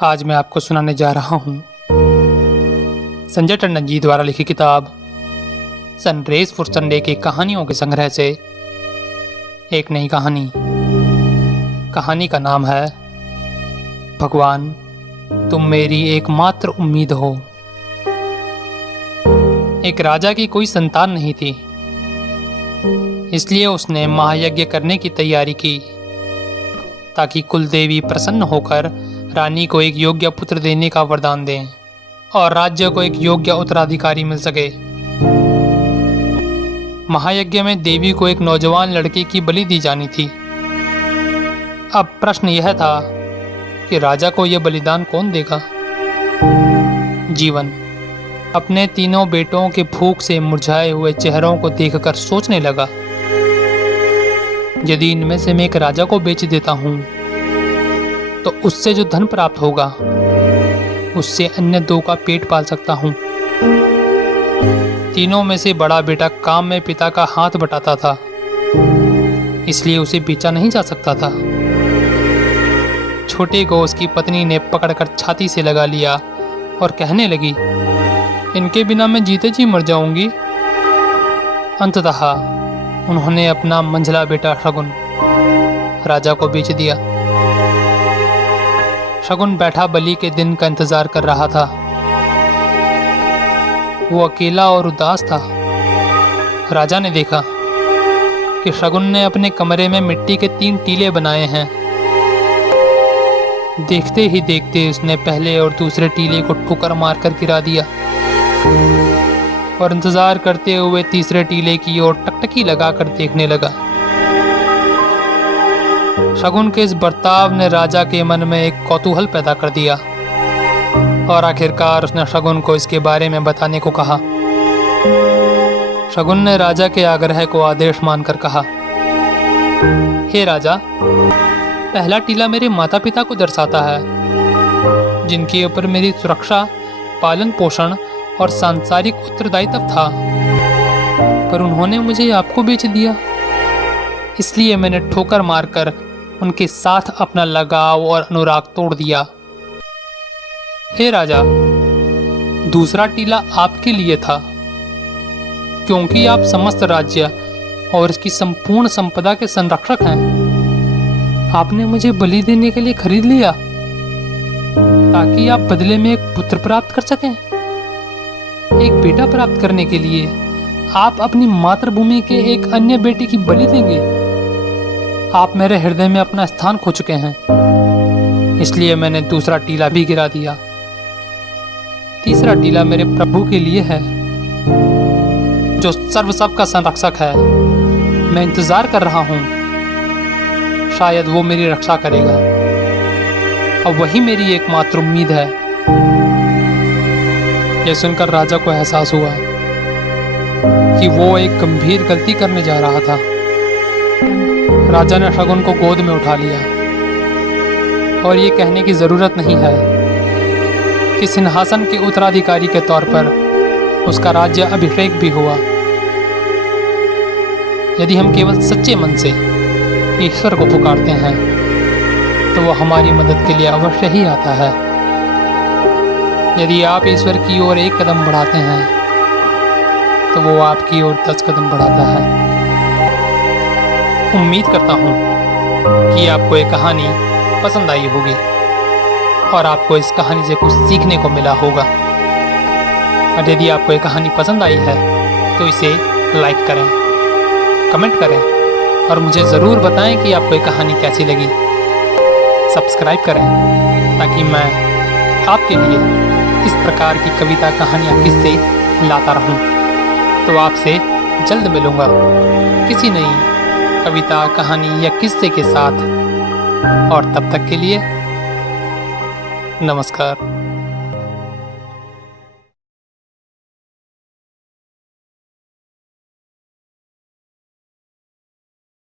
आज मैं आपको सुनाने जा रहा हूँ संजय टंडन जी द्वारा लिखी किताब सनराइज फॉर संडे की कहानियों के संग्रह से एक नई कहानी। कहानी का नाम है भगवान तुम मेरी एकमात्र उम्मीद हो। एक राजा की कोई संतान नहीं थी, इसलिए उसने महायज्ञ करने की तैयारी की ताकि कुलदेवी प्रसन्न होकर रानी को एक योग्य पुत्र देने का वरदान दें और राज्य को एक योग्य उत्तराधिकारी मिल सके। महायज्ञ में देवी को एक नौजवान लड़के की बलि दी जानी थी। अब प्रश्न यह था कि राजा को यह बलिदान कौन देगा। जीवन अपने तीनों बेटों के भूख से मुरझाए हुए चेहरों को देखकर सोचने लगा, यदि इनमें से मैं एक राजा को बेच देता हूँ तो उससे जो धन प्राप्त होगा उससे अन्य दो का पेट पाल सकता हूँ। तीनों में से बड़ा बेटा काम में पिता का हाथ बटाता था, इसलिए उसे बेचा नहीं जा सकता था। छोटे को उसकी पत्नी ने पकड़कर छाती से लगा लिया और कहने लगी, इनके बिना मैं जीते जी मर जाऊंगी। अंततः उन्होंने अपना मंझला बेटा शगुन राजा को बेच दिया। शगुन बैठा बलि के दिन का इंतजार कर रहा था। वो अकेला और उदास था। राजा ने देखा कि शगुन ने अपने कमरे में मिट्टी के 3 टीले बनाए हैं। देखते ही देखते उसने पहले और दूसरे टीले को ठोकर मारकर गिरा दिया और इंतजार करते हुए तीसरे टीले की ओर टकटकी लगाकर देखने लगा। शगुन के इस बर्ताव ने राजा के मन में एक कौतूहल पैदा कर दिया और आखिरकार उसने शगुन को इसके बारे में बताने को कहा। शगुन ने राजा के आग्रह को आदेश मानकर कहा, हे राजा, पहला टीला मेरे माता पिता को दर्शाता है, जिनके ऊपर मेरी सुरक्षा, पालन पोषण और सांसारिक उत्तरदायित्व था, पर उन्होंने मुझे आपको बेच दिया, इसलिए मैंने ठोकर मारकर उनके साथ अपना लगाव और अनुराग तोड़ दिया। हे राजा, दूसरा टीला आपके लिए था, क्योंकि आप समस्त राज्य और इसकी संपूर्ण संपदा के संरक्षक हैं। आपने मुझे बलि देने के लिए खरीद लिया ताकि आप बदले में एक पुत्र प्राप्त कर सकें। एक बेटा प्राप्त करने के लिए आप अपनी मातृभूमि के एक अन्य बेटे की बलि देंगे। आप मेरे हृदय में अपना स्थान खो चुके हैं, इसलिए मैंने दूसरा टीला भी गिरा दिया। तीसरा टीला मेरे प्रभु के लिए है, जो सर्वसव का संरक्षक है। मैं इंतजार कर रहा हूँ, शायद वो मेरी रक्षा करेगा। अब वही मेरी एकमात्र उम्मीद है। यह सुनकर राजा को एहसास हुआ कि वो एक गंभीर गलती करने जा रहा था। राजा ने शगुन को गोद में उठा लिया और ये कहने की ज़रूरत नहीं है कि सिंहासन के उत्तराधिकारी के तौर पर उसका राज्य अभिषेक भी हुआ। यदि हम केवल सच्चे मन से ईश्वर को पुकारते हैं तो वो हमारी मदद के लिए अवश्य ही आता है। यदि आप ईश्वर की ओर एक कदम बढ़ाते हैं तो वो आपकी ओर 10 कदम बढ़ाता है। उम्मीद करता हूँ कि आपको ये कहानी पसंद आई होगी और आपको इस कहानी से कुछ सीखने को मिला होगा। और यदि आपको ये कहानी पसंद आई है तो इसे लाइक करें, कमेंट करें और मुझे ज़रूर बताएं कि आपको ये कहानी कैसी लगी। सब्सक्राइब करें ताकि मैं आपके लिए इस प्रकार की कविता, कहानियाँ, किस्से लाता रहूँ। तो आपसे जल्द मिलूँगा किसी नई कविता, कहानी या किस्से के साथ, और तब तक के लिए नमस्कार।